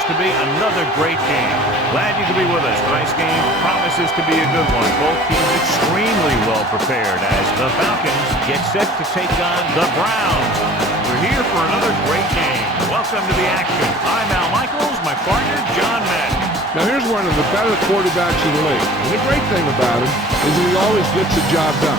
continues to be another great game. Glad you could be with us. Tonight's game promises to be a good one. Both teams extremely well prepared as the Falcons get set to take on the Browns. We're here for another great game. Welcome to the action. I'm Al Michaels, my partner, John Madden. Now here's one of the better quarterbacks in the league. And the great thing about him is that he always gets the job done.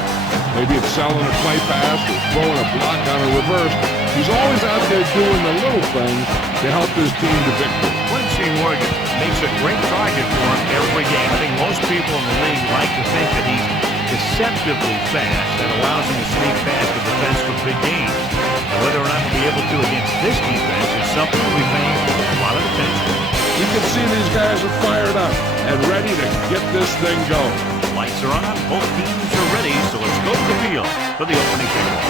Maybe it's selling a play pass or throwing a block on a reverse. He's always out there doing the little things to help his team to victory. Quincy Morgan makes a great target for him every game. I think most people in the league like to think that he's deceptively fast. That allows him to sneak past the defense for big gains. And whether or not he'll be able to against this defense is something we'll be paying a lot of attention. You can see these guys are fired up and ready to get this thing going. Lights are on, both teams are ready, so let's go to the field for the opening kickoff.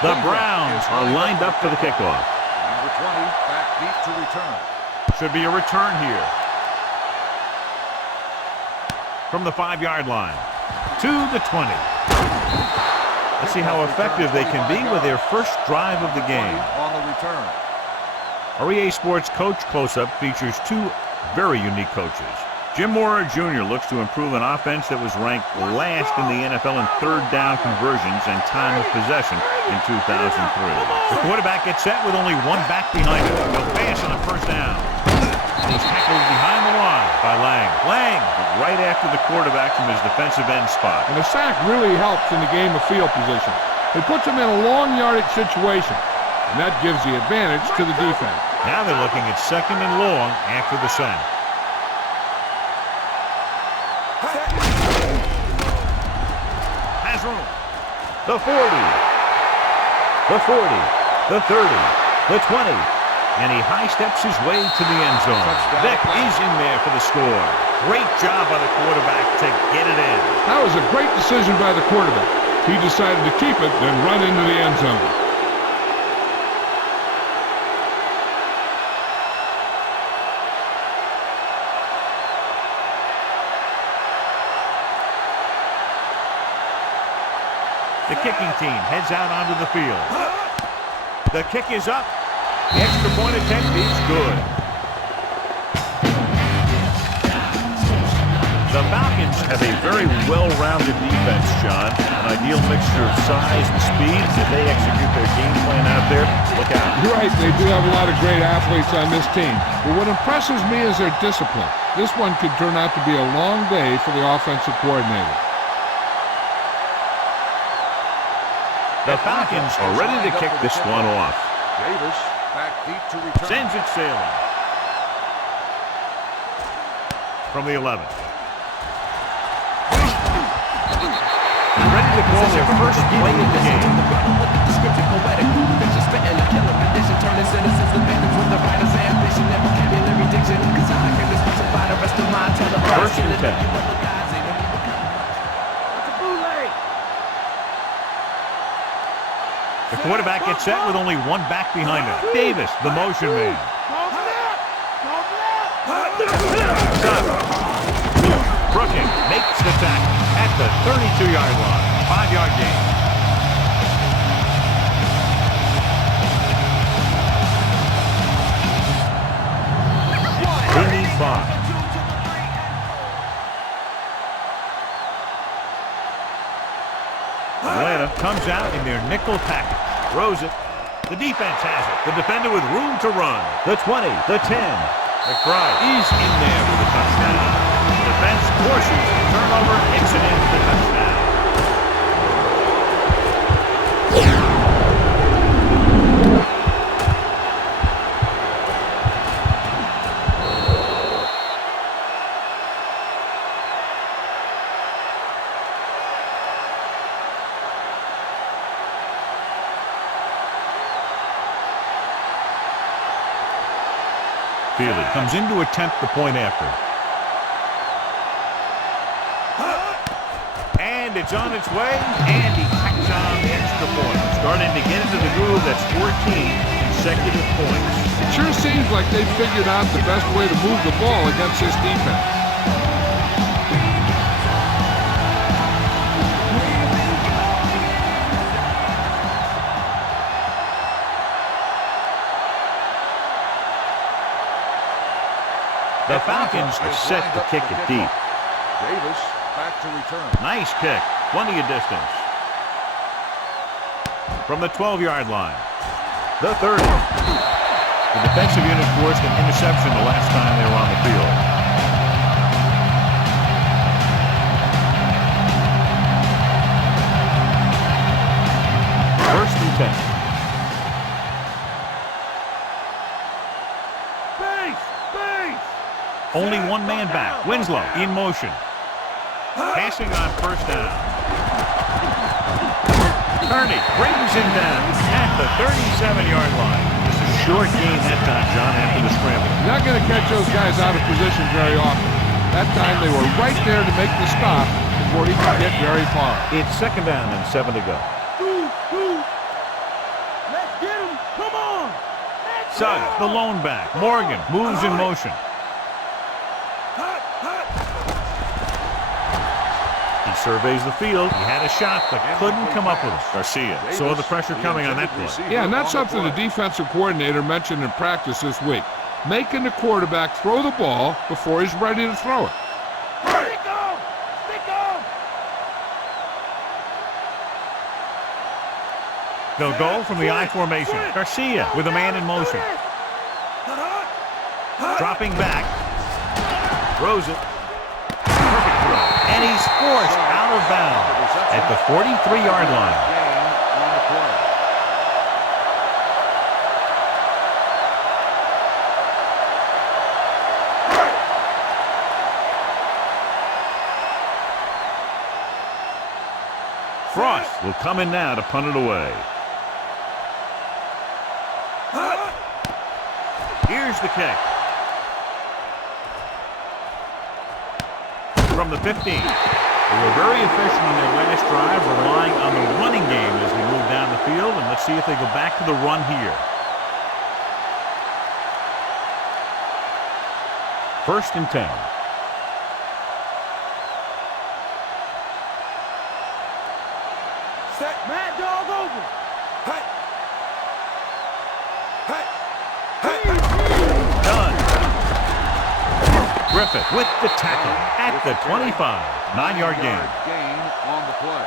The Browns are lined up for the kickoff. Number 20, back deep to return. Should be a return here. From the 5-yard line to the 20. Let's see how effective they can be with their first drive of the game. On the return. Our EA Sports Coach Close-Up features two very unique coaches. Jim Mora Jr. looks to improve an offense that was ranked last in the NFL in third down conversions and time of possession in 2003. The quarterback gets set with only one back behind him. He'll pass on a first down. He's tackled behind the line by Lang. Lang right after the quarterback from his defensive end spot. And a sack really helps in the game of field position. It puts them in a long yardage situation, and that gives the advantage to the defense. Now they're looking at second and long after the sack. Has room. The 40. The 40. The 30. The 20. And he high steps his way to the end zone. Beck is in there for the score. Great job by the quarterback to get it in. That was a great decision by the quarterback. He decided to keep it, then run into the end zone. The kicking team heads out onto the field. The kick is up. The extra point attempt is good. The Falcons have a very well-rounded defense, John. An ideal mixture of size and speed. If they execute their game plan out there, look out. You're right, they do have a lot of great athletes on this team. But what impresses me is their discipline. This one could turn out to be a long day for the offensive coordinator. The Falcons are ready to kick this one off. Davis back deep to return. Sends it sailing. From the 11. Ready to call their first play of the game. First and 10. The quarterback gets set with only one back behind him. Davis, the motion man. Brooking makes the tackle at the 32-yard line. 5-yard gain. They need 5. Atlanta comes out in their nickel package. Throws it. The defense has it. The defender with room to run. The 20. The 10. McBride. He's in there for the touchdown. The defense forces the turnover. Hits it in for the touchdown. Fielder comes in to attempt the point after. And it's on its way, and he tacks on the extra point. Starting to get into the groove. That's 14 consecutive points. It sure seems like they figured out the best way to move the ball against this defense. The Falcons are set to kick it deep. Davis back to return. Nice kick. Plenty of distance. From the 12-yard line. The 30. The defensive unit forced an interception the last time they were on the field. First and 10. Only one man back. Winslow in motion. Passing on first down. Kearney brings him down at the 37-yard line. Just a short gain that time, John, after the scramble. You're not going to catch those guys out of position very often. That time they were right there to make the stop before he could get very far. It's second down and 7 to go. Let's get him. Come on. Suggs, the lone back. Morgan moves in motion. He surveys the field. He had a shot, but couldn't come up with it. Garcia saw the pressure coming on that play. Yeah, and that's something the defensive coordinator mentioned in practice this week. Making the quarterback throw the ball before he's ready to throw it. Stick on. Stick on. They'll go from the I formation. Garcia with a man in motion. Dropping back. Throws it. Perfect throw. And he's forced out of bounds at the 43-yard line. Frost will come in now to punt it away. Here's the kick. From the 15. They were very efficient on their last drive, relying on the running game as they move down the field. And let's see if they go back to the run here. First and 10. Set. Mad dog over. Hey. Hey. Hey. Done. Griffith with the tackle at the 25. 9-yard gain. Gain on the play.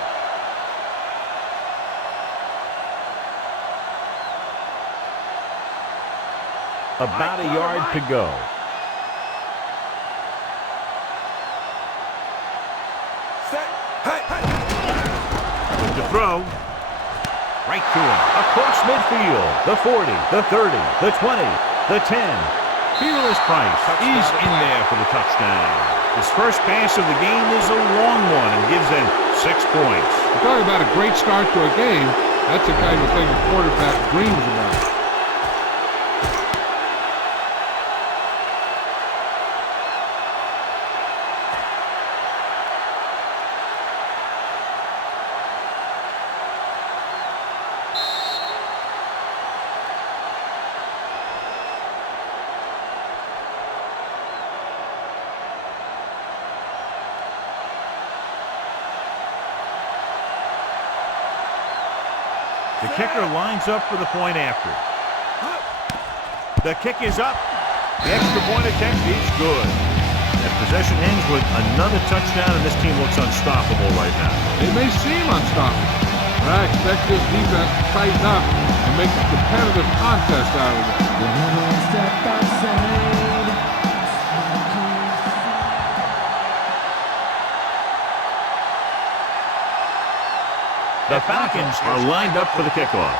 About a yard to go. Set. Hey. With the throw. Right to him. Across midfield. The 40, the 30, the 20, the 10. Fearless Price is in there for the touchdown. His first pass of the game is a long one and gives them 6 points. You're talking about a great start to a game. That's the kind of thing a quarterback dreams about. The kicker lines up for the point after. The kick is up. The extra point attempt is good. That possession ends with another touchdown, and this team looks unstoppable right now. It may seem unstoppable, but I expect this defense to tighten up and make a competitive contest out of it. The Falcons are lined up for the kickoff.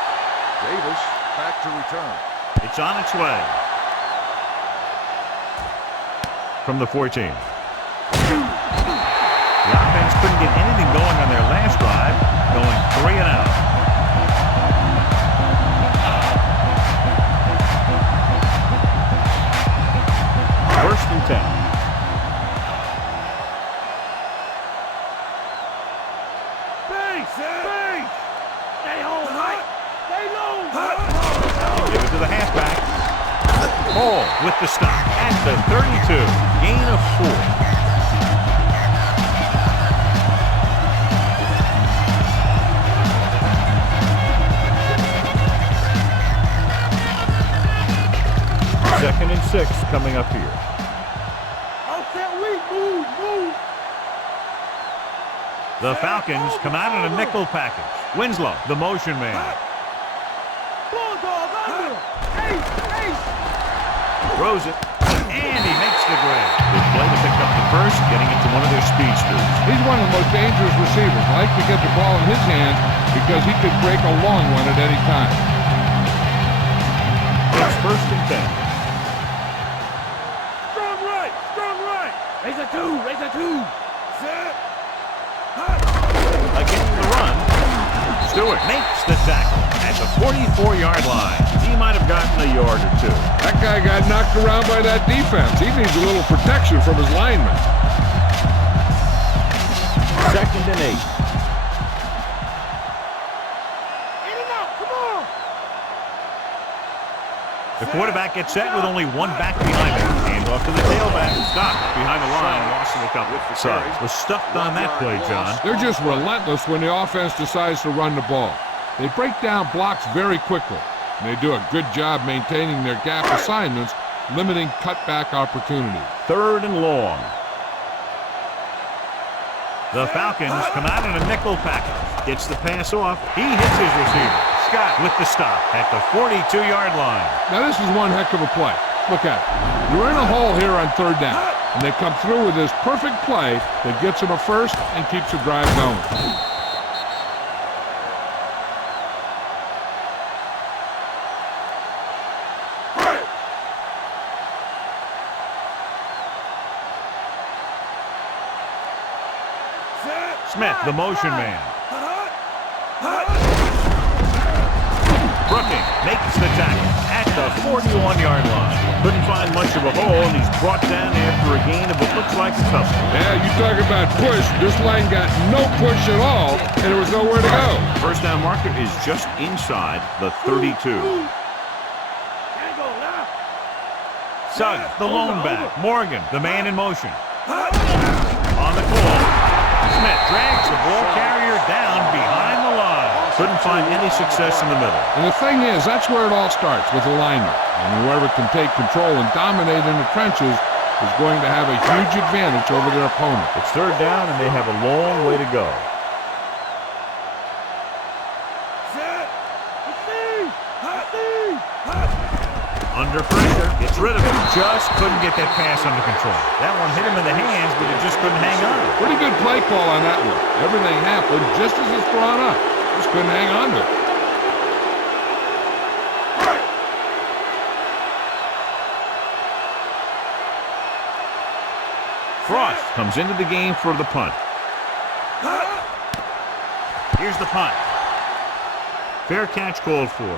Davis back to return. It's on its way. From the 14. The offense couldn't get anything going on their last drive, going 3 and out. First and 10. To the halfback. Hall with the stop at the 32. Gain of 4. Second and 6 coming up here. Move. The Falcons come out in a nickel package. Winslow, the motion man. Bulldog under. Ace. Throws it, and he makes the grab. Good play to pick up the first, getting it to one of their speedsters. He's one of the most dangerous receivers. I like to get the ball in his hands because he could break a long one at any time. It's 1st and 10. Strong right. Raise a two. Set. Again, the run. Stewart makes the tackle at the 44-yard line. He might have gotten a yard or two. That guy got knocked around by that defense. He needs a little protection from his linemen. 2nd and 8. In and out. Come on. The quarterback gets set with only one back behind him. Hand off to the tailback. Stop behind the line. Lost a couple. Suggs was stuffed on that play, John. They're just relentless when the offense decides to run the ball. They break down blocks very quickly, and they do a good job maintaining their gap assignments, limiting cutback opportunities. 3rd and long. The Falcons come out in a nickel package. Gets the pass off. He hits his receiver. Scott with the stop at the 42-yard line. Now this is one heck of a play. Look at it. You're in a hole here on 3rd down, and they come through with this perfect play that gets them a first and keeps the drive going. Smith, the motion man. Brooking makes the tackle at the 41-yard line. Couldn't find much of a hole, and he's brought down after a gain of what looks like a couple. Yeah, you talk about push. This line got no push at all, and there was nowhere to go. First down marker is just inside the 32. Suggs, the lone back. Morgan, the man in motion. On the call. Smith drags the ball carrier down behind the line. Couldn't find any success in the middle. And the thing is, that's where it all starts, with the lineman. And whoever can take control and dominate in the trenches is going to have a huge advantage over their opponent. It's 3rd down, and they have a long way to go. Under pressure, gets rid of it. Just couldn't get that pass under control. That one hit him in the hands, but it just couldn't hang on. Pretty good play call on that one. Everything happened just as it's drawn up. Just couldn't hang on to it. Frost comes into the game for the punt. Here's the punt. Fair catch called for.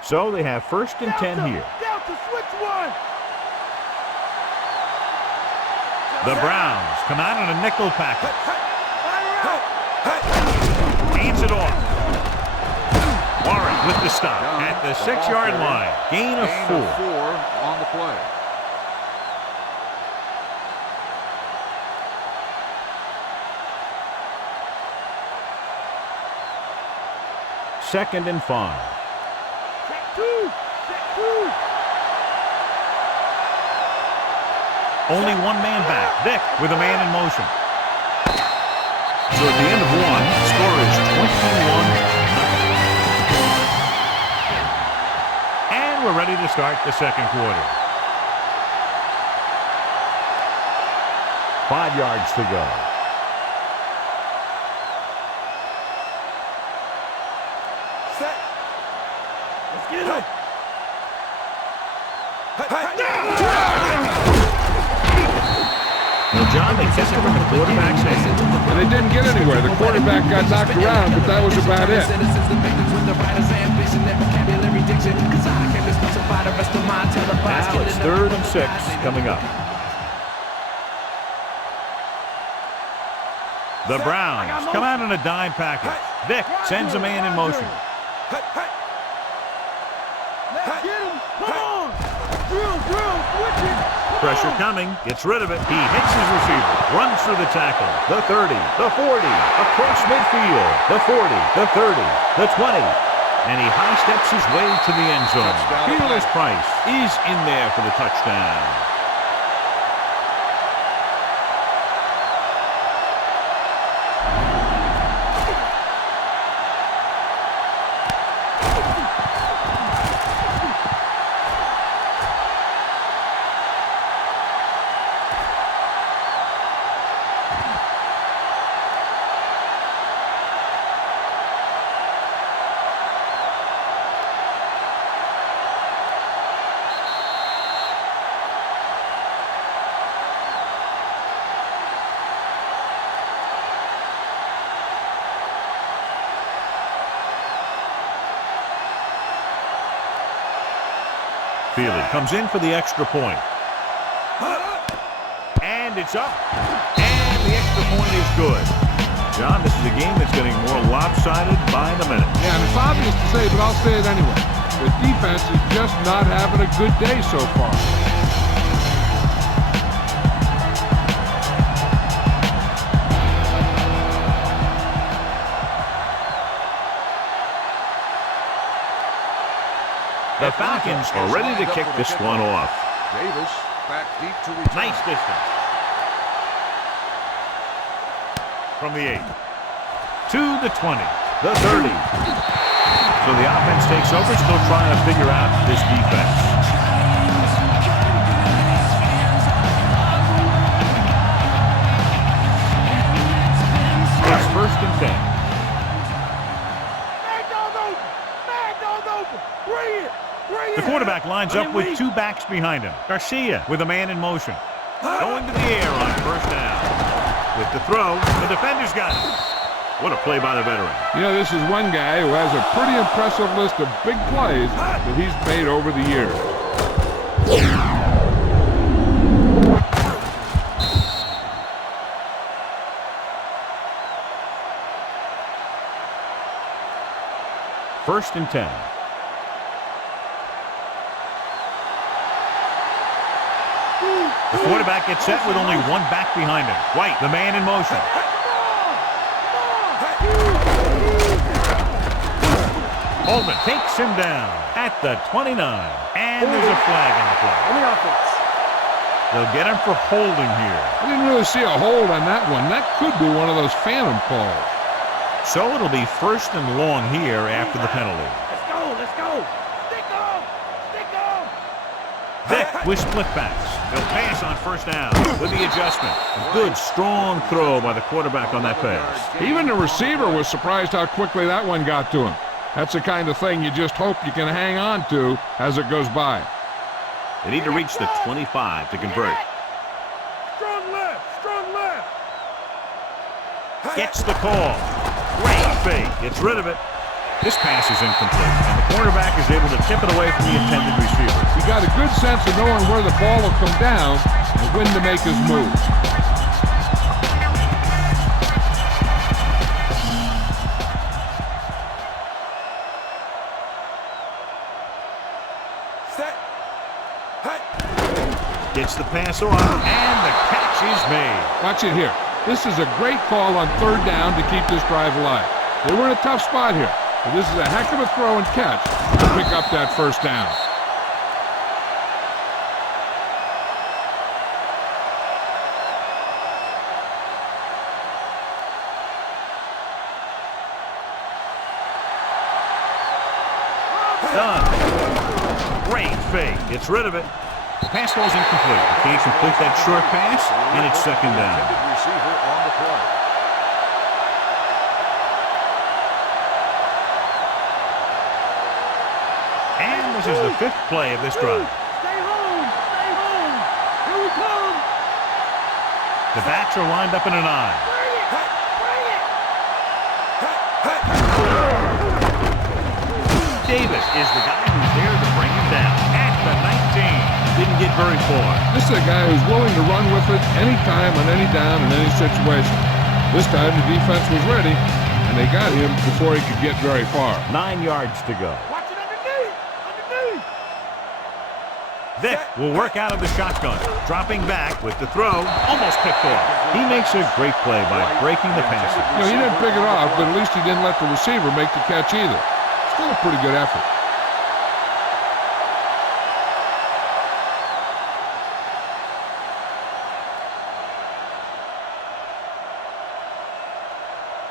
So they have 1st and 10 here. Delta, switch one. The Browns come out in a nickel package. Hands it off. Warren with the stop at the 6-yard line. Gain of 4. 4 on the play. Second and 5. Only one man back. Vick with a man in motion. So at the end of one, the score is 21-0. And we're ready to start the second quarter. 5 yards to go. Set. Let's get it. Well, John, they kept it from the quarterback's hand. And they didn't get anywhere. The quarterback got knocked around, but that was about it. Now it's 3rd and 6 coming up. The Browns come out in a dime package. Vick sends a man in motion. Let's get him. Come on. Drill, switch it. pressure coming. Gets rid of it. He hits his receiver. Runs through the tackle. The 30, the 40, across midfield. The 40, the 30, the 20. And he high steps his way to the end zone. Peerless Price is in there for the touchdown. Feely comes in for the extra point. And it's up. And the extra point is good. John, this is a game that's getting more lopsided by the minute. Yeah, and it's obvious to say, but I'll say it anyway. The defense is just not having a good day so far. The Falcons are ready to kick this one off. Davis back deep to return. Nice distance. From the 8. To the 20. The 30. So the offense takes over, still trying to figure out this defense. It's 1st and 10. The quarterback lines up with 2 backs behind him. Garcia with a man in motion. Going to the air on 1st down. With the throw, the defender's got it. What a play by the veteran. You know, this is one guy who has a pretty impressive list of big plays that he's made over the years. First and 10. The quarterback gets set with only 1 back behind him. White, the man in motion. Holman takes him down at the 29. And there's a flag on the play. On the offense. They'll get him for holding here. I didn't really see a hold on that one. That could be one of those phantom calls. So it'll be 1st and long here after the penalty. Let's go, let's go. Stick on, stick on. Vick with split backs. He'll pass on 1st down with the adjustment. A good, strong throw by the quarterback on that pass. Even the receiver was surprised how quickly that one got to him. That's the kind of thing you just hope you can hang on to as it goes by. They need to reach the 25 to convert. Strong left, strong left. Gets the call. Great fake. Gets rid of it. This pass is incomplete, and the cornerback is able to tip it away from the intended receiver. He got a good sense of knowing where the ball will come down and when to make his move. Set. Hut. Gets the pass off, and the catch is made. Watch it here. This is a great call on 3rd down to keep this drive alive. They were in a tough spot here. But this is a heck of a throw and catch to pick up that 1st down. Done. Great fake. Gets rid of it. The pass ball's incomplete. He can't complete that short pass, and it's 2nd down. Receiver on the play. And this is the 5th play of this drive. Stay home, stay home. Here we come. The backs are lined up in an eye. Bring it, bring it. Davis is the guy who's there to bring him down at the 19. Didn't get very far. This is a guy who's willing to run with it anytime, on any down, in any situation. This time the defense was ready, and they got him before he could get very far. 9 yards to go. Watch it underneath, underneath. Vic will work out of the shotgun. Dropping back with the throw. Almost picked off. He makes a great play by breaking the pass. You know, he didn't pick it off, but at least he didn't let the receiver make the catch either. Still a pretty good effort.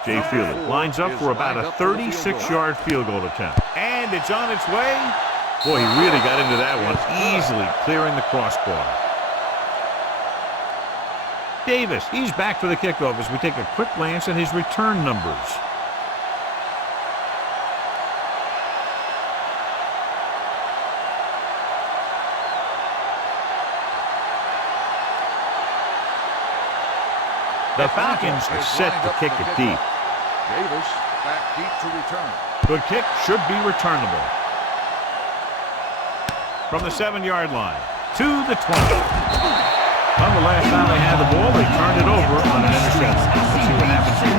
Jay Fielder lines up for about a 36-yard field goal attempt. And it's on its way. Boy, he really got into that one, easily clearing the crossbar. Davis, he's back for the kickoff as we take a quick glance at his return numbers. The Falcons are set to kick it deep. Davis back deep to return. Good kick should be returnable. From the 7-yard line to the 20. Well, the last time they had the ball, they turned it over on an interception. Let's see what happens here.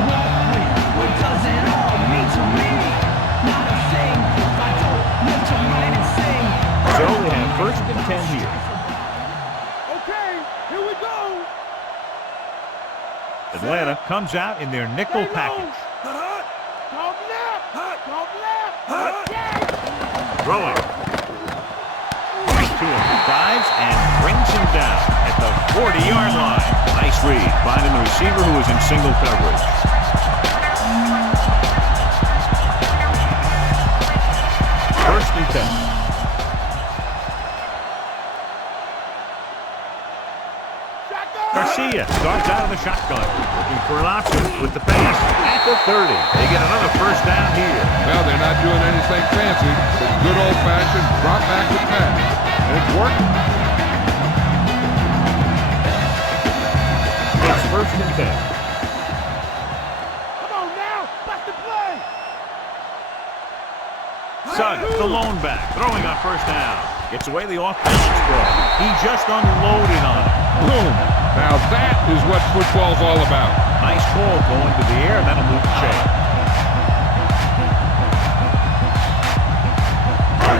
So they have first and 10 here. Okay, here we go. Atlanta comes out in their nickel package. Talk left. Talk left. Yes. Throwing. Right to him. Dives and brings him down at the 40-yard line. Nice read, finding the receiver who was in single coverage. First and 10. Garcia starts out of the shotgun, looking for an option with the pass at the 30. They get another first down here. Well, they're not doing anything fancy, but good old-fashioned drop back to pass. And it's working. It's first and 10. Come on now, bust the play. Suggs, the lone back, throwing on first down. Gets away the off-balance throw. He just unloaded on it. Boom. Now that is what football's all about. Nice ball going to the air. That'll move the chain.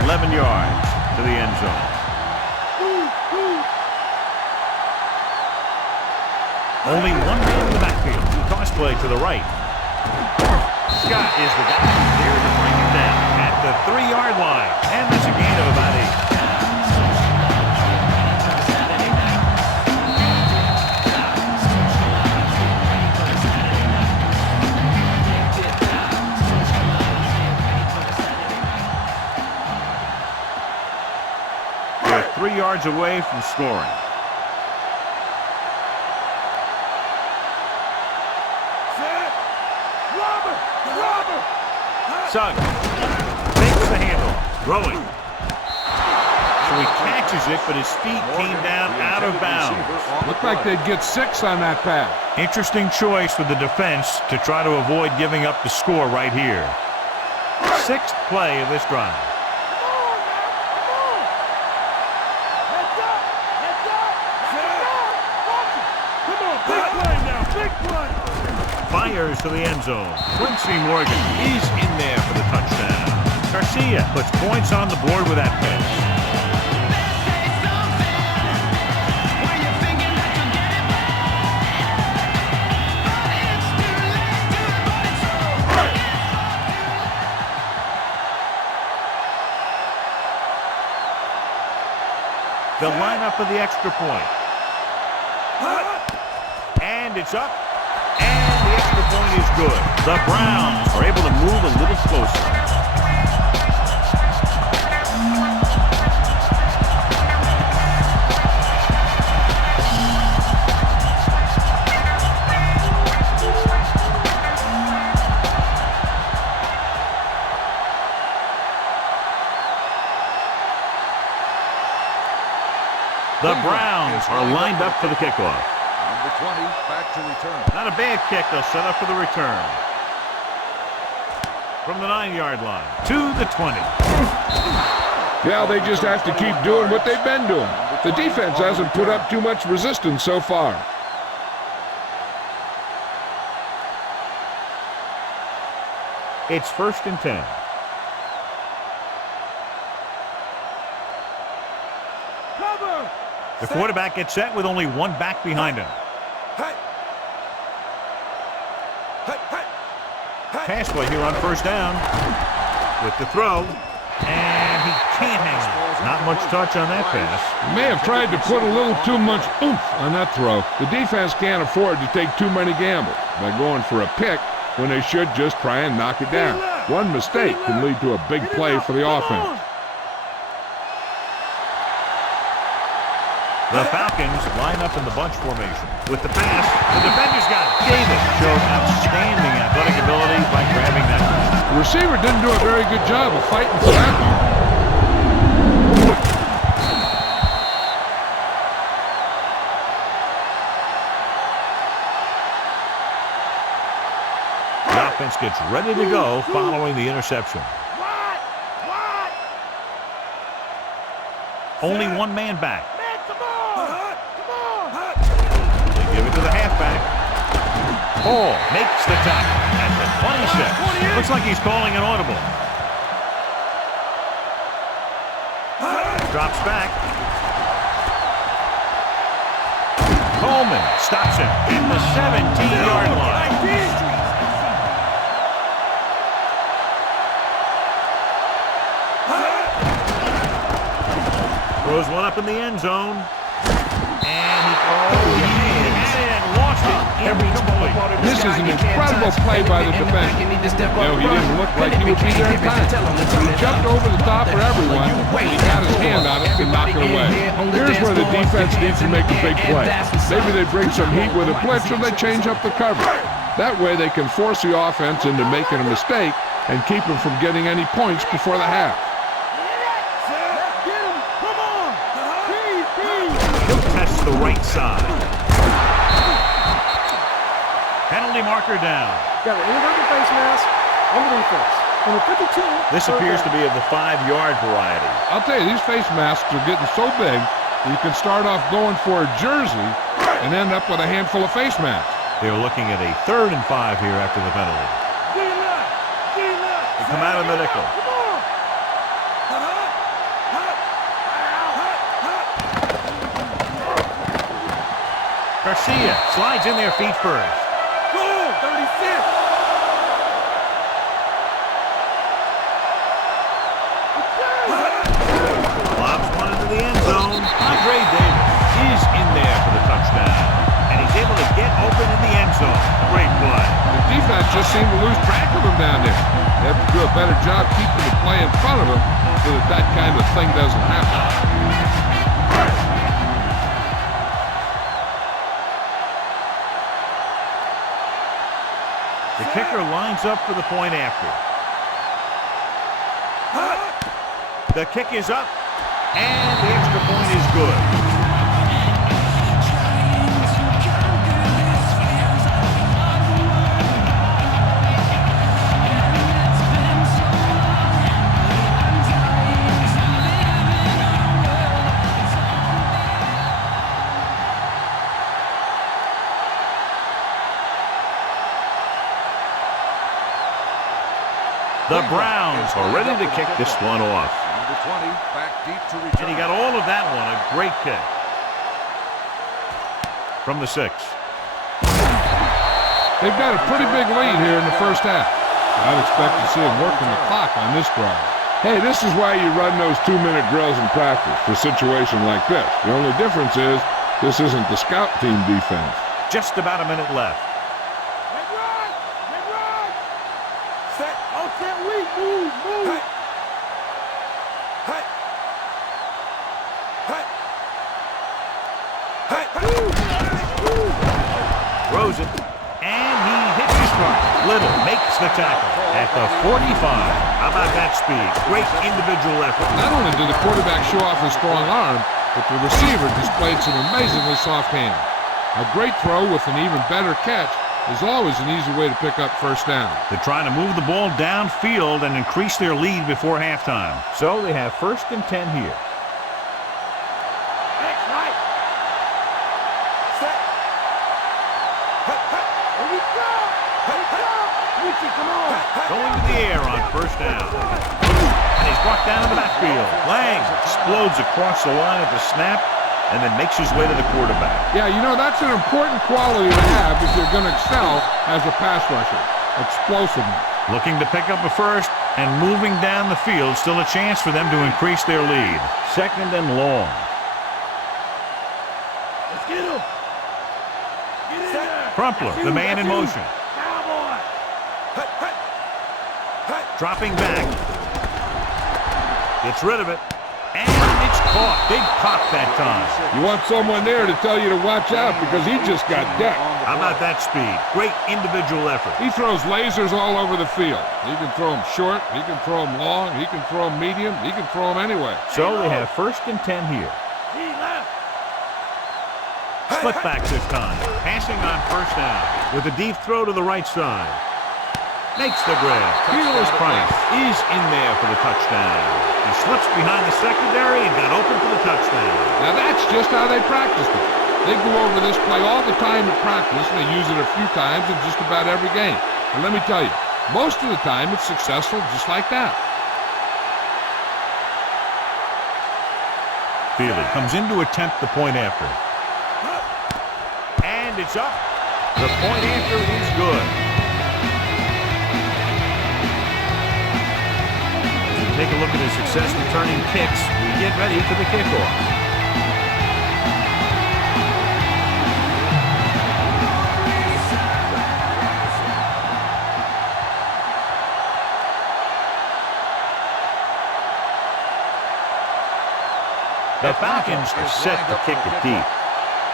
11 yards to the end zone. Only one man in the backfield. Toss play to the right. Scott is the guy there to bring it down at the 3-yard line. And that's a gain of about 8. They're 3 yards away from scoring. Suggs takes the handoff, throwing. So he catches it, but his feet came down out of bounds. Looked like they'd get 6 on that pass. Interesting choice for the defense to try to avoid giving up the score right here. 6th play of this drive. Fires to the end zone. Quincy Morgan, he's in there for the touchdown. Garcia puts points on the board with that pass. They'll line up for the extra point. And it's up. And the extra point is good. The Browns are able to move a little closer. The Browns are lined up for the kickoff. Number 20 back to return. Not a bad kick. They'll set up for the return. From the 9-yard line to the 20. Yeah, they just have to keep doing what they've been doing. The defense hasn't put up too much resistance so far. It's first and 10. Come The quarterback gets set with only one back behind him. Pass play here on first down. With the throw. And he can't hang on. Not much touch on that pass. May have tried to put a little too much oomph on that throw. The defense can't afford to take too many gambles by going for a pick when they should just try and knock it down. One mistake can lead to a big play for the offense. The Falcons line up in the bunch formation. With the pass, the defender's got it. Davis showed outstanding athletic ability by grabbing that ball. The receiver didn't do a very good job of fighting for that one. The offense gets ready to go following the interception. Only one man back. They give it to the halfback. Hall makes the tackle at the 26. Looks like he's calling an audible. Drops back. Coleman stops him at the 17-yard line. Throws one up in the end zone. And he had it and lost it. Incomplete. This is an incredible play by the defense. He didn't look like he would be there in time. He jumped over the top for everyone. He got his hand on it to knock it away. Here's where the defense needs to make a big play. Maybe they bring some heat with a blitz or they change up the coverage. That way they can force the offense into making a mistake and keep them from getting any points before the half. Tests the right side. Penalty marker down. Got an inverted face mask on the defense. Number 52. This appears to be of the 5-yard variety. I'll tell you, these face masks are getting so big that you can start off going for a jersey and end up with a handful of face masks. They're looking at a 3rd and 5 here after the penalty. They come out in the nickel. Garcia slides in their feet first. Goal, 36. Lobs one into the end zone. Andre Davis is in there for the touchdown. And he's able to get open in the end zone. Great play. The defense just seemed to lose track of him down there. They have to do a better job keeping the play in front of him so that that kind of thing doesn't happen. The kicker lines up for the point after. The kick is up, and the extra point is good. The Browns are ready to kick this one off. Number 20, back deep to return. And he got all of that one. A great kick. From the 6. They've got a pretty big lead here in the first half. I'd expect to see them working the clock on this drive. Hey, this is why you run those 2-minute drills in practice for a situation like this. The only difference is this isn't the scout team defense. Just about a minute left. Throws it, and he hits his mark. Little makes the tackle at the 45. How about that speed? Great individual effort. Not only did the quarterback show off his strong arm, but the receiver displayed some amazingly soft hands. A great throw with an even better catch is always an easy way to pick up first down. They're trying to move the ball downfield and increase their lead before halftime. So they have 1st and 10 here. Going to the air on first down. And he's brought down in the backfield. Lang explodes across the line at the snap and then makes his way to the quarterback. Yeah, you know, that's an important quality to have if you're going to excel as a pass rusher. Explosiveness. Looking to pick up a first and moving down the field. Still a chance for them to increase their lead. 2nd and long. Let's get him. Get in there. Crumpler, the man in motion. Cowboy. Dropping back. Gets rid of it. And it's caught. Big pop that time. You want someone there to tell you to watch out because he just got decked. How about that speed? Great individual effort. He throws lasers all over the field. He can throw them short. He can throw them long. He can throw them medium. He can throw them anyway. So they have 1st and 10 here. He left. Split back this time. Passing on 1st down. With a deep throw to the right side. Makes the grab. Fearless Price is in there for the touchdown. He slips behind the secondary and got open for the touchdown. Now that's just how they practiced it. They go over this play all the time at practice, and they use it a few times in just about every game. And let me tell you, most of the time it's successful just like that. Feely comes in to attempt the point after. And it's up. The point after is good. As we take a look at his success returning kicks, we get ready for the kickoff. The Falcons are set to kick it deep.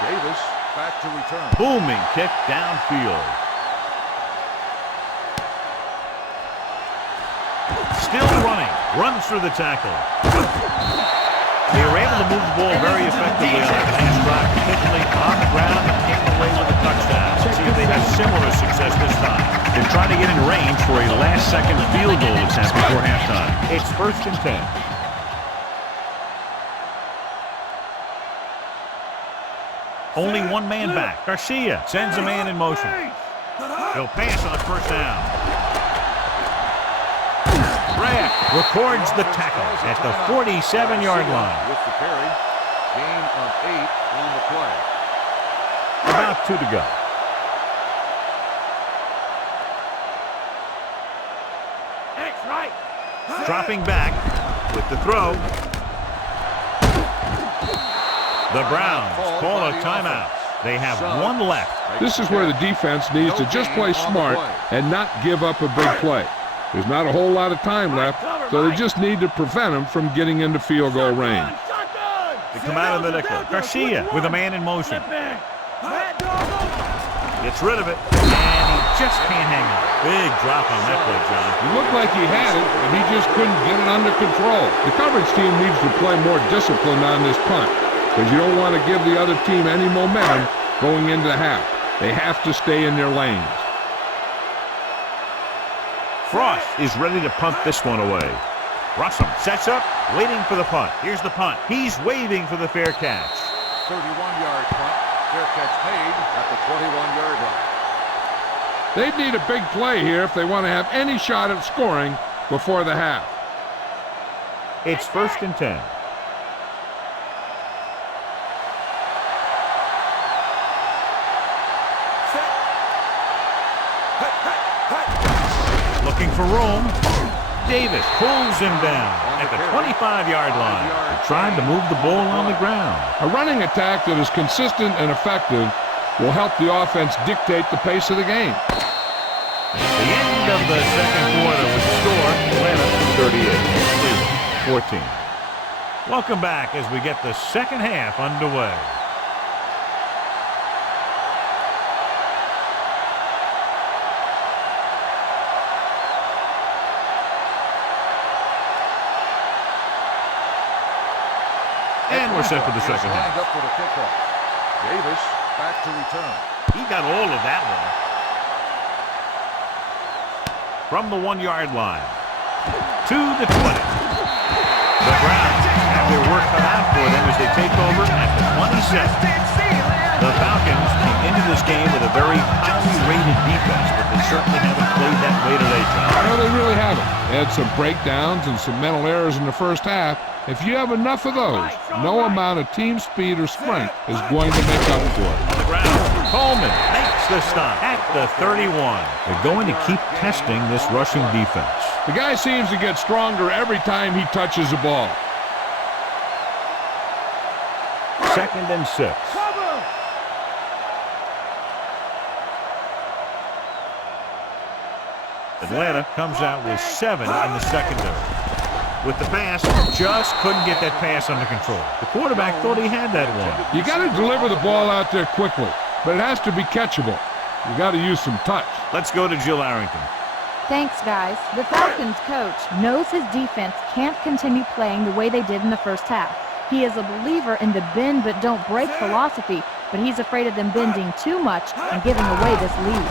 Davis back to return. Booming kick downfield. Still running. Runs through the tackle. They were able to move the ball very effectively on that last drive, particularly on the ground, and came away with a touchdown. Let's see if they have similar success this time. They're trying to get in range for a last-second field goal attempt before halftime. It's 1st and 10. Only one man back. Garcia sends a man in motion. He'll pass on 1st down. Brad records the tackle at the 47-yard line. With the carry, gain of 8 on the play. About 2 to go. X right. Dropping back with the throw. The Browns call a timeout. They have 1 left. This is where the defense needs to just play smart and not give up a big play. There's not a whole lot of time left, so they just need to prevent them from getting into field goal range. They come out of the nickel. Garcia with a man in motion. Gets rid of it, and he just can't hang on. Big drop on that play, John. It looked like he had it, but he just couldn't get it under control. The coverage team needs to play more disciplined on this punt, because you don't want to give the other team any momentum going into the half. They have to stay in their lanes. Frost is ready to punt this one away. Russell sets up, waiting for the punt. Here's the punt. He's waving for the fair catch. 31-yard punt. Fair catch made at the 21-yard line. They need a big play here if they want to have any shot at scoring before the half. It's 1st and 10. Looking for room. Davis pulls him down at the 25-yard line. They're trying to move the ball on the ground. A running attack that is consistent and effective will help the offense dictate the pace of the game. The end of the 2nd quarter with the score, Atlanta 38, Cleveland 14. Welcome back as we get the 2nd half underway. And we're set for the 2nd half. Lined up for the kickoff. Davis back to return. He got all of that one. From the 1-yard line to the 20. The Browns have their work cut out for them as they take over at the 27. The Falcons came into this game with a very highly rated defense, but they certainly haven't played that way today, John. No, they really haven't. Had some breakdowns and some mental errors in the first half. If you have enough of those, no amount of team speed or strength is going to make up for it. On the ground, Coleman makes the stop at the 31. They're going to keep testing this rushing defense. The guy seems to get stronger every time he touches the ball. 2nd and 6. Atlanta comes out with 7 in the secondary. With the pass, just couldn't get that pass under control. The quarterback thought he had that one. You got to deliver the ball out there quickly, but it has to be catchable. You got to use some touch. Let's go to Jill Arrington. Thanks, guys. The Falcons coach knows his defense can't continue playing the way they did in the first half. He is a believer in the bend but don't break philosophy, but he's afraid of them bending too much and giving away this lead.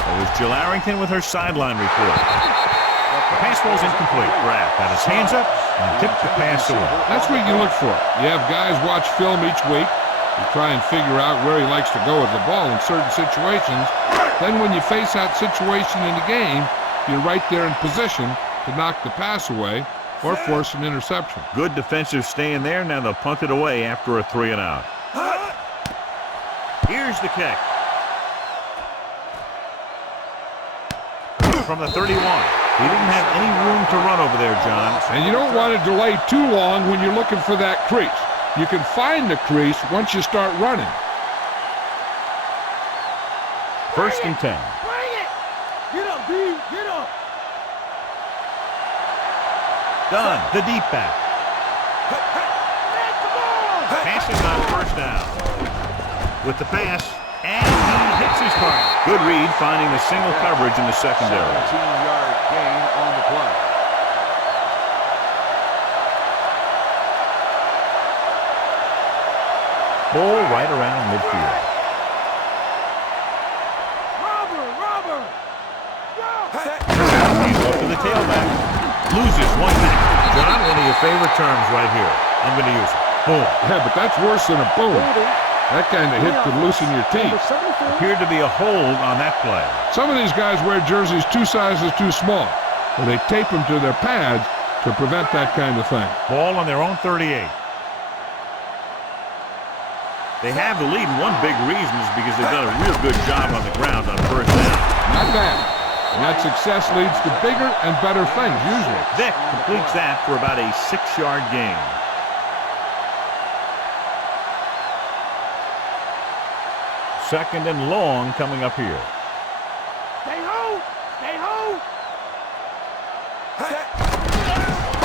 That was Jill Arrington with her sideline report. The pass ball's incomplete. Graff had his hands up and tipped the pass away. That's what you look for. You have guys watch film each week. You try and figure out where he likes to go with the ball in certain situations. Then when you face that situation in the game, you're right there in position to knock the pass away or force an interception. Good defensive stand there. Now they'll punt it away after a 3 and out. Here's the kick. From the 31. He didn't have any room to run over there, John. And you don't want to delay too long when you're looking for that crease. You can find the crease once you start running. 1st and 10. Bring it! Get up, D! Get up! Done. The deep back. Passing on 1st down. With the pass, and he hits his target. Good read, finding the single coverage in the secondary. 17-yard gain on the play. Ball right around midfield. Robber! He's up to the tailback. Loses one back. John, one of your favorite terms right here. I'm going to use it. Boom. Yeah, but that's worse than a boom. That kind of hit could loosen your teeth. Appeared to be a hold on that play. Some of these guys wear jerseys 2 sizes too small, and they tape them to their pads to prevent that kind of thing. Ball on their own 38. They have the lead, and one big reason is because they've done a real good job on the ground on 1st down. Not bad. And that success leads to bigger and better things, usually. Vick completes that for about a 6-yard gain. Second and long coming up here. Stay home! Stay home!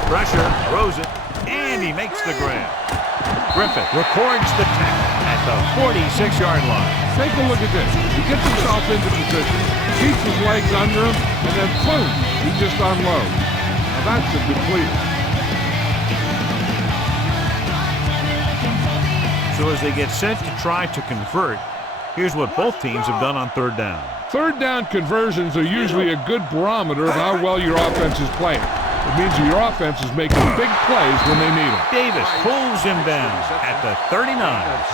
Pressure, throws it, and he makes the grab. Griffith records the tackle at the 46-yard line. Take a look at this. He gets himself into position, keeps his legs under him, and then boom, he just unloads. Now that's a completion. So as they get set to try to convert, here's what both teams have done on 3rd down. 3rd down conversions are usually a good barometer of how well your offense is playing. It means that your offense is making big plays when they need them. Davis pulls him down at the 39.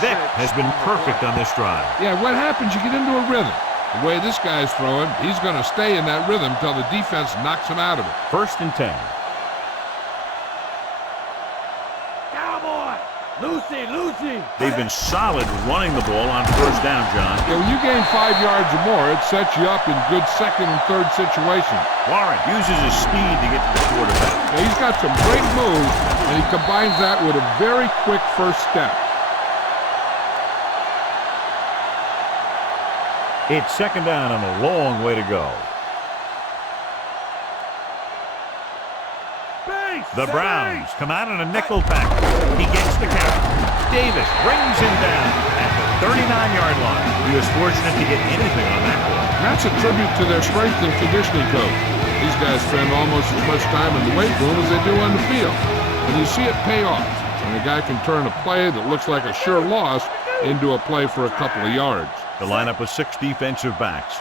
Vick has been perfect on this drive. Yeah, what happens, you get into a rhythm. The way this guy's throwing, he's going to stay in that rhythm until the defense knocks him out of it. 1st and 10. Cowboy! Lucy! They've been solid running the ball on 1st down, John. Yeah, when you gain 5 yards or more, it sets you up in good 2nd and 3rd situations. Warren uses his speed to get to the quarterback. Yeah, he's got some great moves, and he combines that with a very quick first step. It's 2nd down and a long way to go. The Browns come out in a nickel package. He gets the carry. Davis brings him down at the 39-yard line. He was fortunate to get anything on that ball. That's a tribute to their strength and conditioning coach. These guys spend almost as much time in the weight room as they do on the field. And you see it pay off. And a guy can turn a play that looks like a sure loss into a play for a couple of yards. The lineup with 6 defensive backs.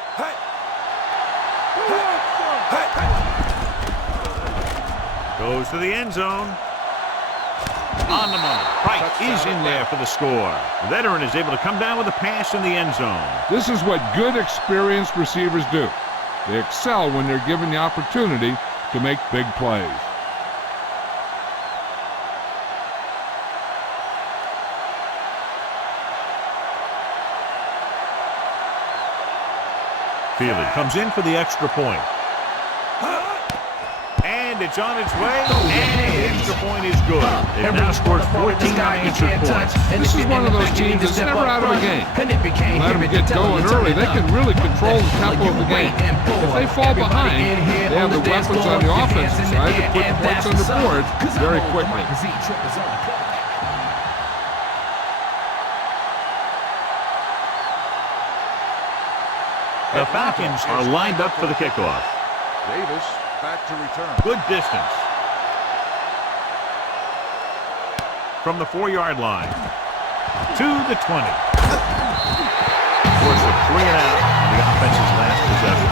Goes to the end zone. On the money. Price is in there for the score. The veteran is able to come down with a pass in the end zone. This is what good, experienced receivers do. They excel when they're given the opportunity to make big plays. Fielding comes in for the extra point. And it's on its way, and the extra point is good. They've now scored 14 unanswered points. This is one of those teams that's never out of a game. Let them get going early. They can really control the tempo of the game. If they fall behind, they have the weapons on the offensive side to put points on the board very quickly. The Falcons are lined up for the kickoff. Davis back to return. Good distance. From the 4-yard line to the 20. Force a 3 and out on the offense's last possession.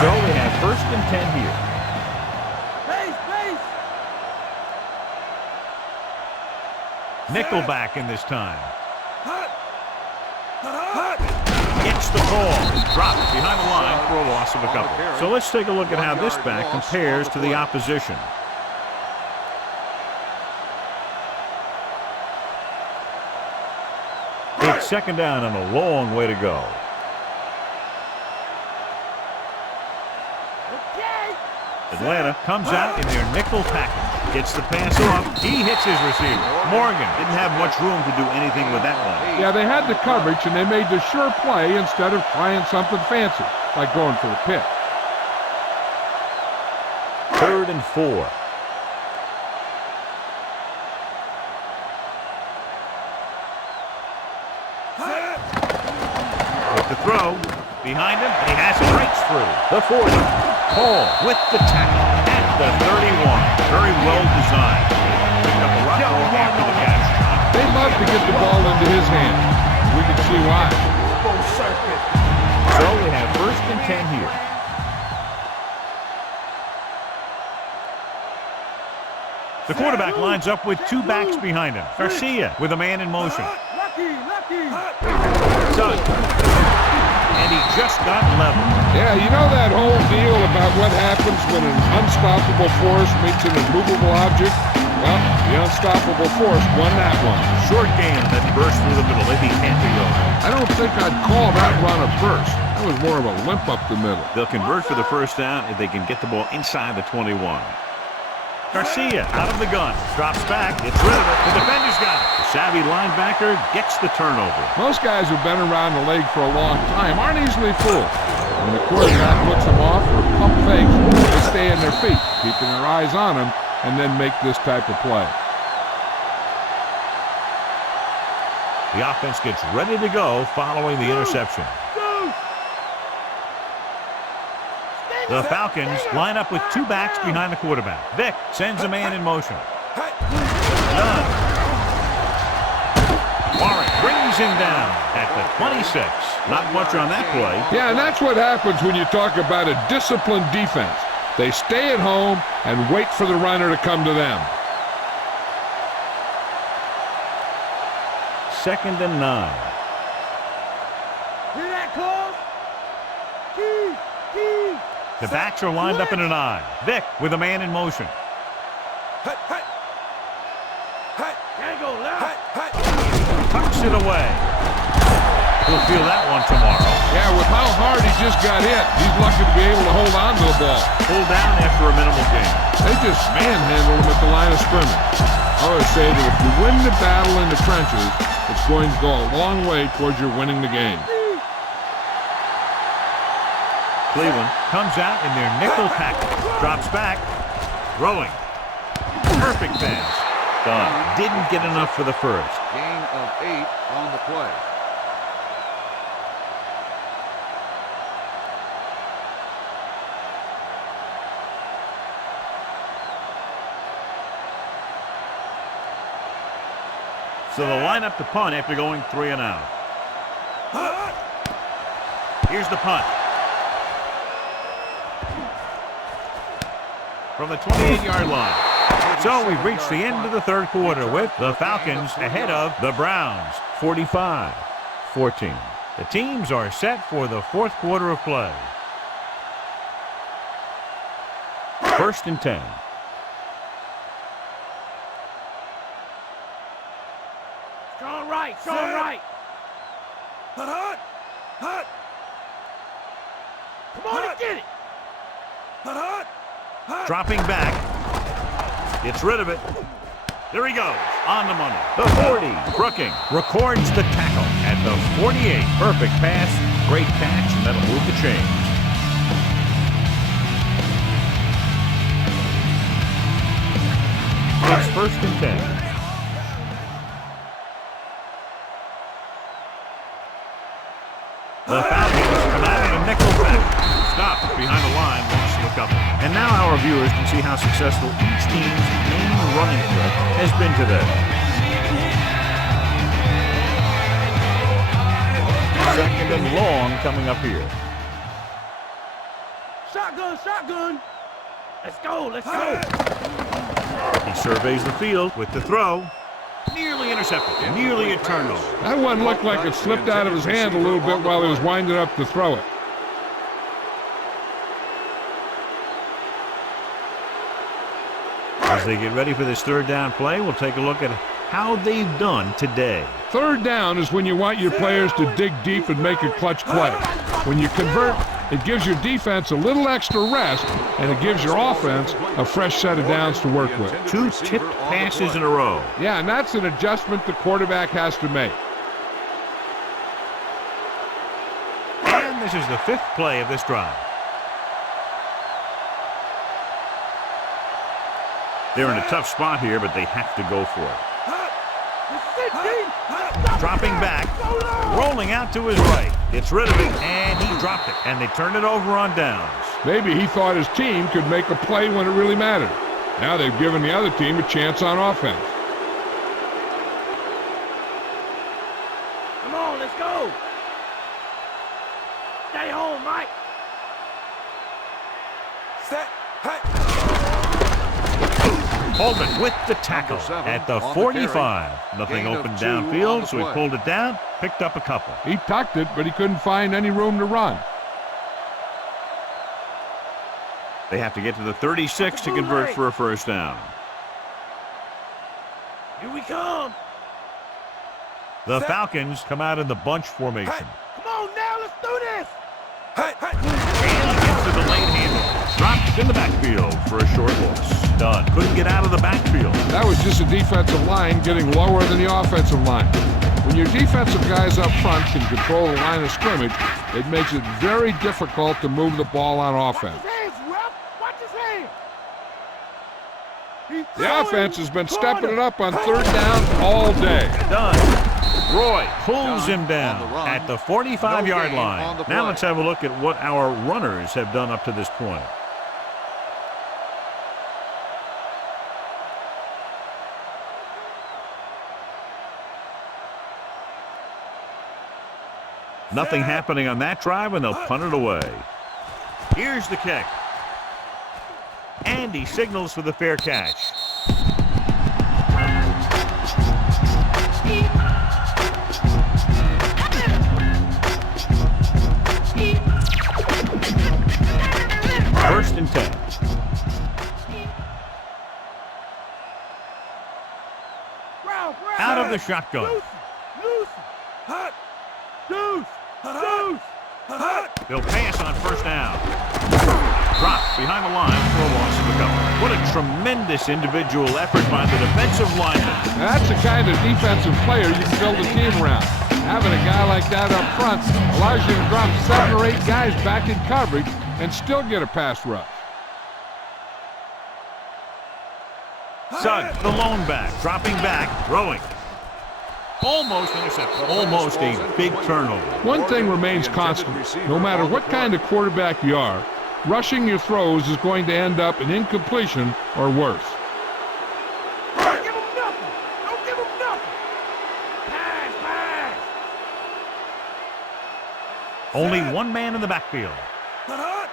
So we have 1st and 10 here. Nickelback in this time. Gets the ball. Dropped behind the line for a loss of a couple. So let's take a look at how this back compares to the opposition. It's 2nd down and a long way to go. Atlanta comes out in their nickel package. Gets the pass off. He hits his receiver. Morgan didn't have much room to do anything with that one. Yeah, they had the coverage, and they made the sure play instead of trying something fancy, like going for the pick. 3rd and 4. With the throw. Behind him, and he has it right through. The 40. Paul with the tackle at the 31. Very well designed. Picked up a rock after the catch. They love to get the ball into his hands. We can see why. So we have 1st and 10 here. The quarterback lines up with 2 backs behind him. Garcia with a man in motion. And he just got level. Yeah, you know that whole deal about what happens when an unstoppable force meets an immovable object? Well, the unstoppable force won that one. Short game that burst through the middle. They'd be happy over. I don't think I'd call that run a burst. That was more of a limp up the middle. They'll convert for the 1st down if they can get the ball inside the 21. Garcia out of the gun. Drops back. Gets rid of it. The defender's got it. The savvy linebacker gets the turnover. Most guys who've been around the league for a long time aren't easily fooled. When the quarterback looks them off or pump fakes, they stay on their feet, keeping their eyes on them, and then make this type of play. The offense gets ready to go following the interception. The Falcons line up with 2 backs behind the quarterback. Vick sends a man in motion. None. Warren brings him down at the 26. Not much on that play. Yeah, and that's what happens when you talk about a disciplined defense. They stay at home and wait for the runner to come to them. 2nd and 9. Hear that call? The backs are lined up in an I. Vick with a man in motion. Tucks it away. He'll feel that one tomorrow. Yeah, with how hard he just got hit, he's lucky to be able to hold on to the ball. Pulled down after a minimal gain. They just manhandle him at the line of scrimmage. I always say that if you win the battle in the trenches, it's going to go a long way towards your winning the game. Cleveland comes out in their nickel package. Drops back. Throwing. Perfect pass. Done. Didn't get enough for the 1st. Gain of 8 on the play. So they'll line up to punt after going 3 and out. Here's the punt. From the 28-yard line. So we've reached the end of the third quarter with the Falcons ahead of the Browns, 45-14. The teams are set for the fourth quarter of play. 1st and 10. Strong right, strong right. Hut, hut, Come on and get it. hut, hut. Dropping back. Gets rid of it. There he goes. On the money. The 40. Brooking records the tackle at the 48. Perfect pass. Great catch, and that'll move the chains. It's 1st and 10. The Falcons come out in a nickel back. Stop behind the line, lost a couple. And now our viewers can see how successful each team's main running threat has been today. Second and long coming up here. Shotgun, shotgun. Let's go, let's go. He surveys the field with the throw. Nearly intercepted. Nearly a turnover. That one looked like it slipped out of his hand a little bit while he was winding up to throw it. As they get ready for this third down play, we'll take a look at how they've done today. Third down is when you want your players to dig deep and make a clutch play. When you convert, it gives your defense a little extra rest, and it gives your offense a fresh set of downs to work with. 2 tipped passes in a row. Yeah, and that's an adjustment the quarterback has to make. And this is the 5th play of this drive. They're in a tough spot here, but they have to go for it. Dropping back, rolling out to his right. Gets rid of it, and he dropped it. And they turned it over on downs. Maybe he thought his team could make a play when it really mattered. Now they've given the other team a chance on offense. Come on, let's go. Stay home, Mike. Set, hut. Holman with the tackle at the 45. Nothing open downfield, so he pulled it down, picked up a couple. He tucked it, but he couldn't find any room to run. They have to get to the 36 to convert for a first down. Here we come. The Falcons come out in the bunch formation. Come on now, let's do this. Hut, hut. And gets to the lane handle. Dropped in the backfield for a short loss. Done. Couldn't get out of the backfield. That was just a defensive line getting lower than the offensive line. When your defensive guys up front can control the line of scrimmage, it makes it very difficult to move the ball on offense. Watch his hands, ref. Watch his hands. The offense has been stepping it up on third down all day. Done. Roy pulls him down at the 45-yard line. Now let's have a look at what our runners have done up to this point. Nothing happening on that drive, and they'll punt it away. Here's the kick. And he signals for the fair catch. First and 10. Out of the shotgun. Hut, Deuce. hut, hut. They'll pass on first down. Dropped behind the line for a loss of a couple. What a tremendous individual effort by the defensive lineman. That's the kind of defensive player you can build a team around. Having a guy like that up front allows you to drop 7 or 8 guys back in coverage and still get a pass rush. Suggs, the lone back, dropping back, throwing. Almost intercepted. Almost a big turnover. One thing remains constant. No matter what kind of quarterback you are, rushing your throws is going to end up in incompletion or worse. Don't give him nothing. Don't give him nothing. Pass, pass. Only one man in the backfield. Hut,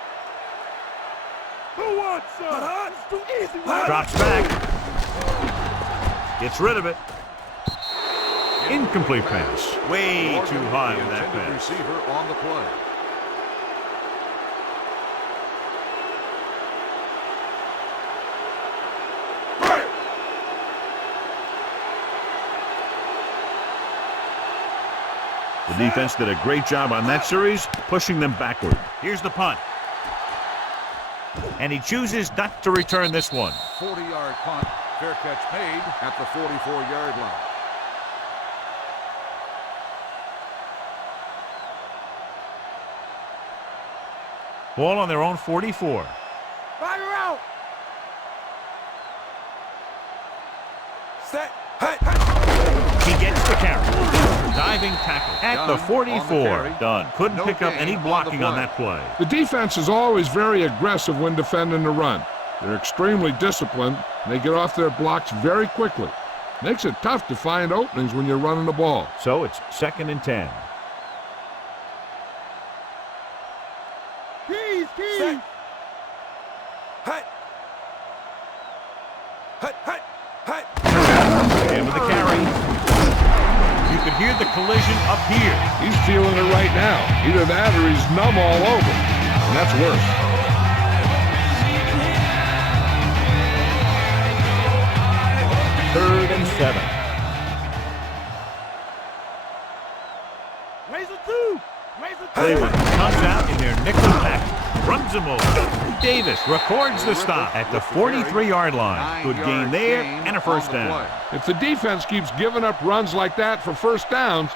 Who wants some? hut. It's too easy, man. Drops back. Gets rid of it. Incomplete pass. Way too high with that pass. Receiver on the play. The defense did a great job on that series, pushing them backward. Here's the punt. And he chooses not to return this one. 40-yard punt. Fair catch made at the 44-yard line. Ball on their own 44. Fire out. Set. He gets the carry. Diving tackle at the 44. Done. Couldn't pick up any blocking on that play. The defense is always very aggressive when defending the run. They're extremely disciplined, and they get off their blocks very quickly. Makes it tough to find openings when you're running the ball. So it's 2nd and 10. Keys. And with the carry, you could hear the collision up here. He's feeling it right now. Either that or he's numb all over. And that's worse. Third and 7. Cleveland comes out in their nickel pack, runs him over. Davis records the stop at the 43-yard line. Good gain there and a first down. If the defense keeps giving up runs like that for first downs,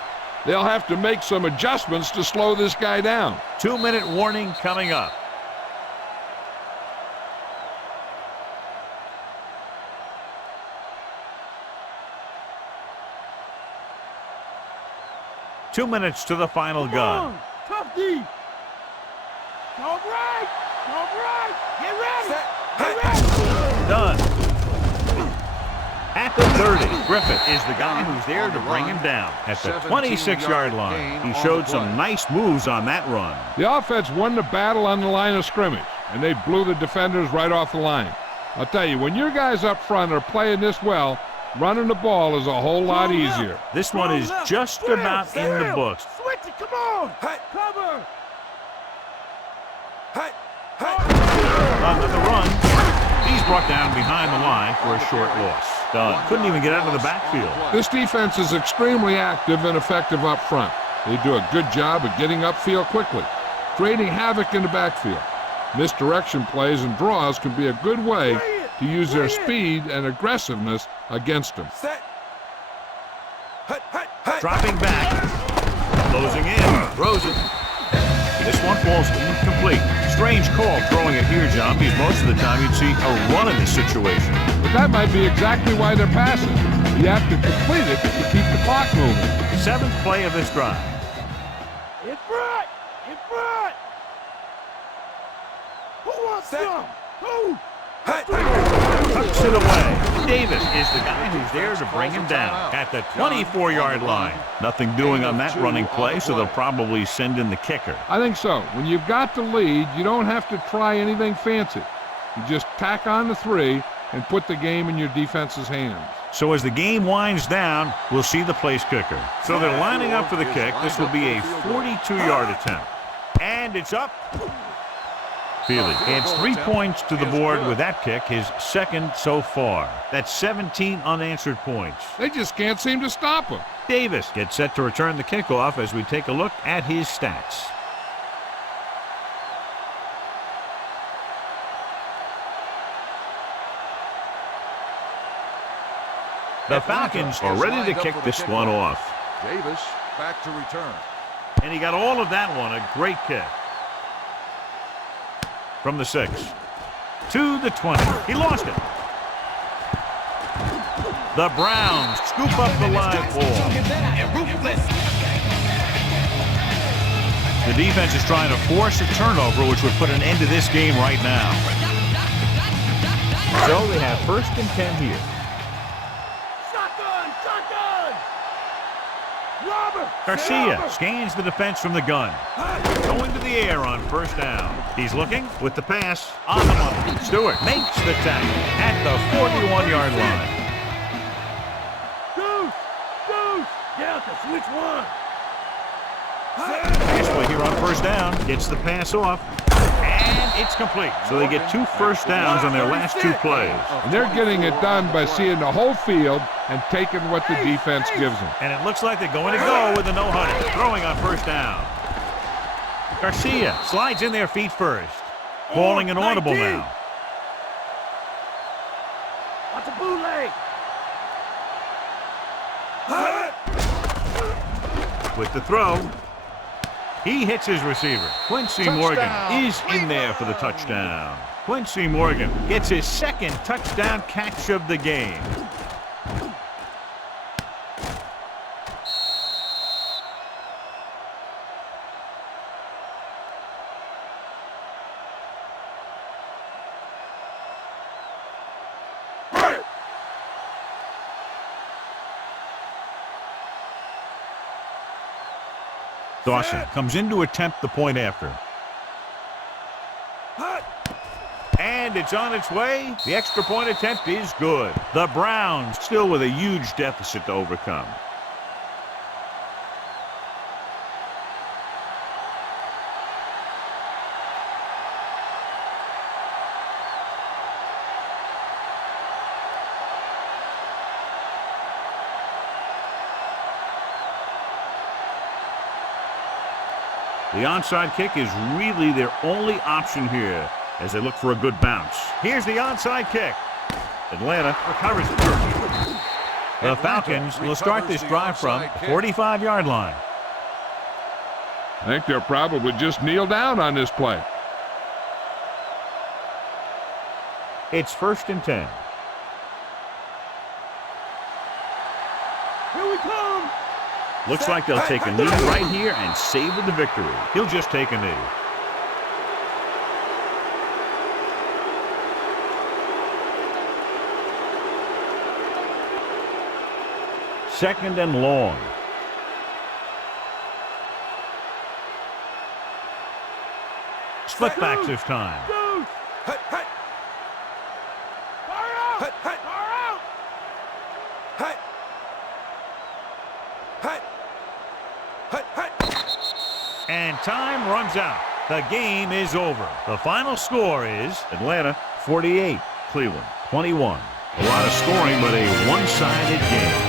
they'll have to make some adjustments to slow this guy down. 2-minute warning coming up. Two minutes to the final gun. Tough D. All right. Get ready. Done. At the 30, Griffith is the guy who's there to bring him down. At the 26-yard line, he showed some nice moves on that run. The offense won the battle on the line of scrimmage, and they blew the defenders right off the line. I'll tell you, when your guys up front are playing this well, running the ball is a whole lot easier. This one is just about in the books. Switch it. Come on. Cover. On the run, he's brought down behind the line for a short loss. Done. Couldn't even get out of the backfield. This defense is extremely active and effective up front. They do a good job of getting upfield quickly, creating havoc in the backfield. Misdirection plays and draws can be a good way to use their speed and aggressiveness against them. Dropping back, closing in, throws it. This one falls incomplete. Strange call throwing it here, John, because most of the time you'd see a run in this situation. But that might be exactly why they're passing. You have to complete it to keep the clock moving. 7th play of this drive. In front. Who wants some? Who? Tucks it away. Davis is the guy who's there to bring him down at the 24-yard line. Nothing doing on that running play, so they'll probably send in the kicker. I think so. When you've got the lead, you don't have to try anything fancy. You just tack on the 3 and put the game in your defense's hands. So as the game winds down, we'll see the place kicker. So they're lining up for the kick. This will be a 42-yard attempt. And it's up. Feely adds 3 points to the board with that kick, his 2nd so far. That's 17 unanswered points. They just can't seem to stop him. Davis gets set to return the kickoff as we take a look at his stats. The Falcons are ready to kick this one off. Davis back to return. And he got all of that one, a great kick. From the 6 to the 20. He lost it. The Browns scoop up the live ball. The defense is trying to force a turnover, which would put an end to this game right now. So they have 1st and 10 here. Shotgun. Robert. Garcia scans the defense from the gun. Going to the air on 1st down. He's looking with the pass on the money. Stewart makes the tackle at the 41-yard line. Pass play here on first down. Gets the pass off. And it's complete. So they get 2 first downs on their last 2 plays. And they're getting it done by seeing the whole field and taking what the defense gives them. And it looks like they're going to go with the no-huddle. Throwing on first down. Garcia slides in their feet first. Calling an audible now. That's a bootleg. With the throw. He hits his receiver. Quincy Morgan is in there for the touchdown. Quincy Morgan gets his 2nd touchdown catch of the game. Dawson comes in to attempt the point after. And it's on its way. The extra point attempt is good. The Browns still with a huge deficit to overcome. The onside kick is really their only option here as they look for a good bounce. Here's the onside kick. Atlanta recovers it. The Falcons will start this drive from the 45-yard line. I think they'll probably just kneel down on this play. It's 1st and 10. Here we come. Looks like they'll take a knee right here and savor the victory. He'll just take a knee. Second and long. Split backs this time. Far out. Far out. And time runs out. The game is over. The final score is Atlanta 48, Cleveland 21. A lot of scoring, but a one-sided game.